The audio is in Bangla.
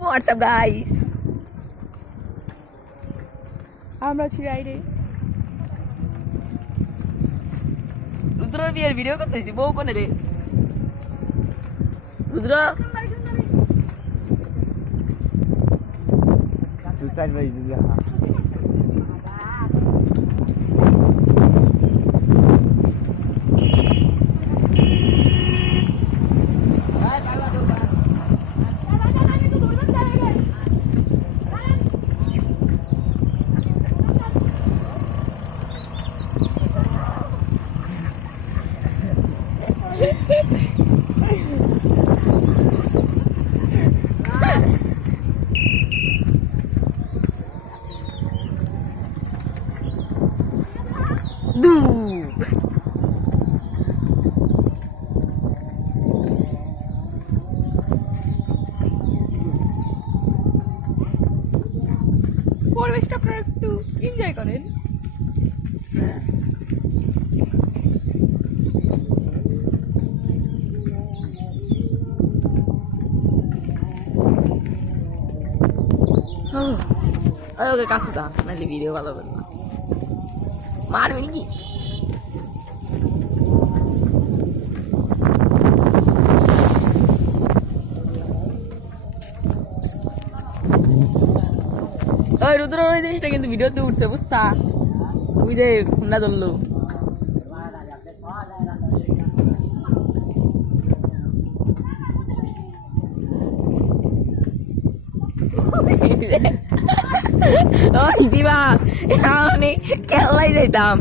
হোয়াটসঅ্যাপ গাইস, আমরা ছিড়াই রে রুদ্রর বিয়ের ভিডিও করতেছি। বউ কোনে রে রুদ্র? পরিবেশটা আপনারা একটু এনজয় করেন। ওকে কাছে দা, নাহলে ভিডিও ভালো হবে না। মারবে নাকি? ওই রুদ্র ওই জিনিসটা কিন্তু ভিডিওতে উঠছে বুঝছা? ওই যে খুন্ডা ধরলো। ওই দিবা আমি খেলাই যাইতাম।